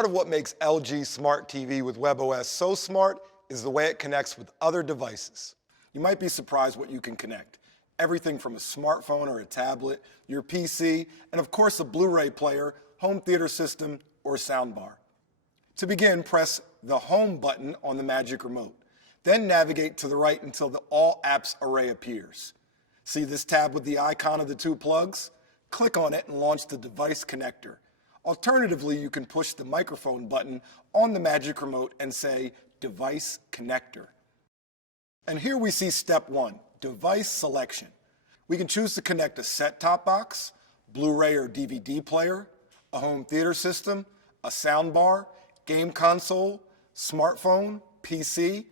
Part of what makes LG Smart TV with WebOS so smart is the way it connects with other devices. You might be surprised what you can connect. Everything from a smartphone or a tablet, your PC, and of course a Blu-ray player, home theater system, or soundbar. To begin, press the Home button on the Magic Remote. Then navigate to the right until the All Apps array appears. See this tab with the icon of the two plugs? Click on it and launch the device connector. Alternatively, you can push the microphone button on the Magic Remote and say Device Connector. And here we see step 1, device selection. We can choose to connect a set-top box, Blu-ray or DVD player, a home theater system, a soundbar, game console, smartphone, PC,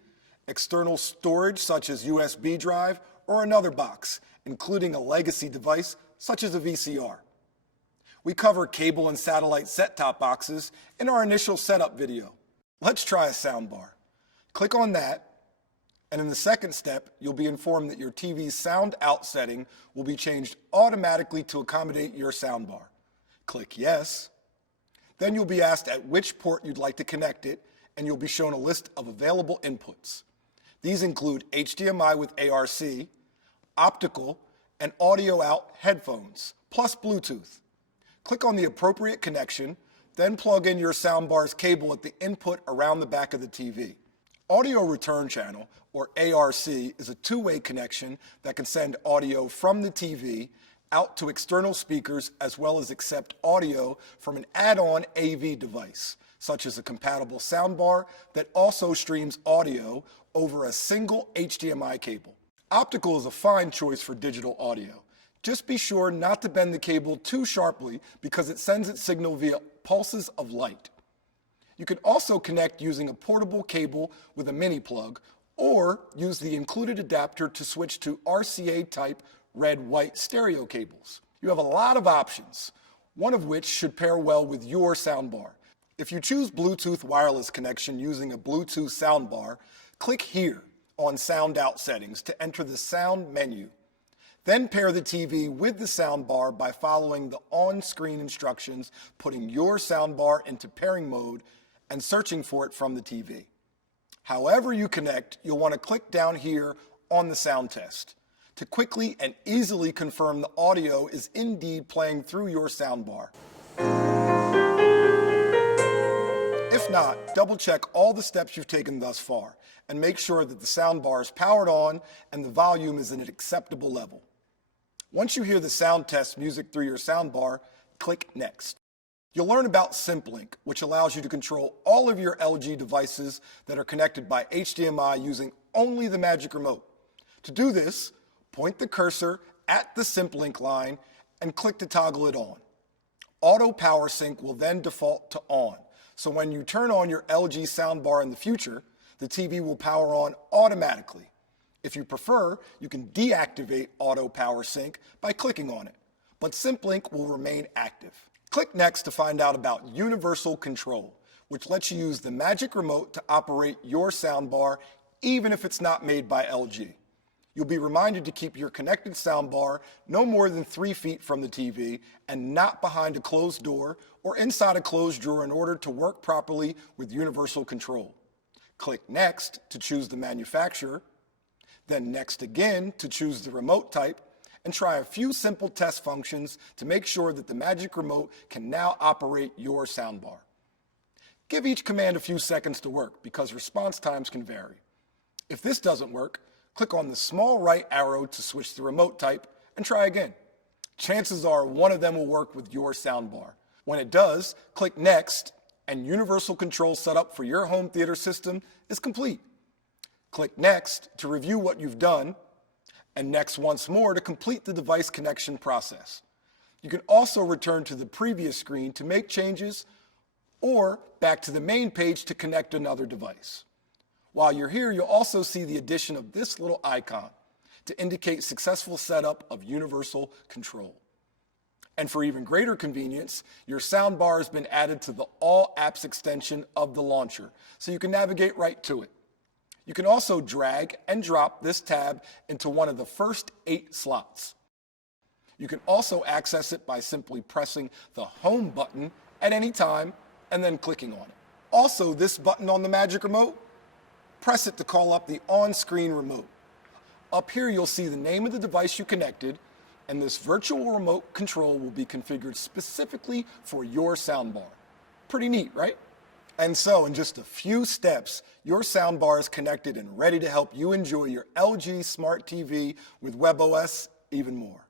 external storage such as USB drive, or another box, including a legacy device such as a VCR. We cover cable and satellite set-top boxes in our initial setup video. Let's try a soundbar. Click on that, and in the second step, you'll be informed that your TV's sound out setting will be changed automatically to accommodate your soundbar. Click Yes. Then you'll be asked at which port you'd like to connect it, and you'll be shown a list of available inputs. These include HDMI with ARC, optical, and audio out headphones, plus Bluetooth. Click on the appropriate connection, then plug in your soundbar's cable at the input around the back of the TV. Audio Return Channel, or ARC, is a two-way connection that can send audio from the TV out to external speakers as well as accept audio from an add-on AV device, such as a compatible soundbar that also streams audio over a single HDMI cable. Optical is a fine choice for digital audio. Just be sure not to bend the cable too sharply because it sends its signal via pulses of light. You can also connect using a portable cable with a mini plug or use the included adapter to switch to RCA type red-white stereo cables. You have a lot of options, one of which should pair well with your soundbar. If you choose Bluetooth wireless connection using a Bluetooth soundbar, click here on Sound Out Settings to enter the Sound menu. Then pair the TV with the soundbar by following the on-screen instructions, putting your soundbar into pairing mode and searching for it from the TV. However you connect, you'll want to click down here on the sound test to quickly and easily confirm the audio is indeed playing through your soundbar. If not, double check all the steps you've taken thus far and make sure that the soundbar is powered on and the volume is at an acceptable level. Once you hear the sound test music through your soundbar, click Next. You'll learn about SyncLink, which allows you to control all of your LG devices that are connected by HDMI using only the Magic Remote. To do this, point the cursor at the SyncLink line and click to toggle it on. Auto Power Sync will then default to on, so when you turn on your LG soundbar in the future, the TV will power on automatically. If you prefer, you can deactivate Auto Power Sync by clicking on it, but SyncLink will remain active. Click Next to find out about Universal Control, which lets you use the Magic Remote to operate your soundbar even if it's not made by LG. You'll be reminded to keep your connected soundbar no more than 3 feet from the TV and not behind a closed door or inside a closed drawer in order to work properly with Universal Control. Click Next to choose the manufacturer, then Next again to choose the remote type, and try a few simple test functions to make sure that the Magic Remote can now operate your soundbar. Give each command a few seconds to work because response times can vary. If this doesn't work, click on the small right arrow to switch the remote type and try again. Chances are one of them will work with your soundbar. When it does, click Next and Universal Control setup for your home theater system is complete. Click Next to review what you've done, and Next once more to complete the device connection process. You can also return to the previous screen to make changes or back to the main page to connect another device. While you're here, you'll also see the addition of this little icon to indicate successful setup of Universal Control. And for even greater convenience, your soundbar has been added to the All Apps extension of the launcher, so you can navigate right to it. You can also drag and drop this tab into one of the first 8 slots. You can also access it by simply pressing the Home button at any time and then clicking on it. Also, this button on the Magic Remote, press it to call up the on-screen remote. Up here, you'll see the name of the device you connected, and this virtual remote control will be configured specifically for your soundbar. Pretty neat, right? And so, in just a few steps, your soundbar is connected and ready to help you enjoy your LG Smart TV with WebOS even more.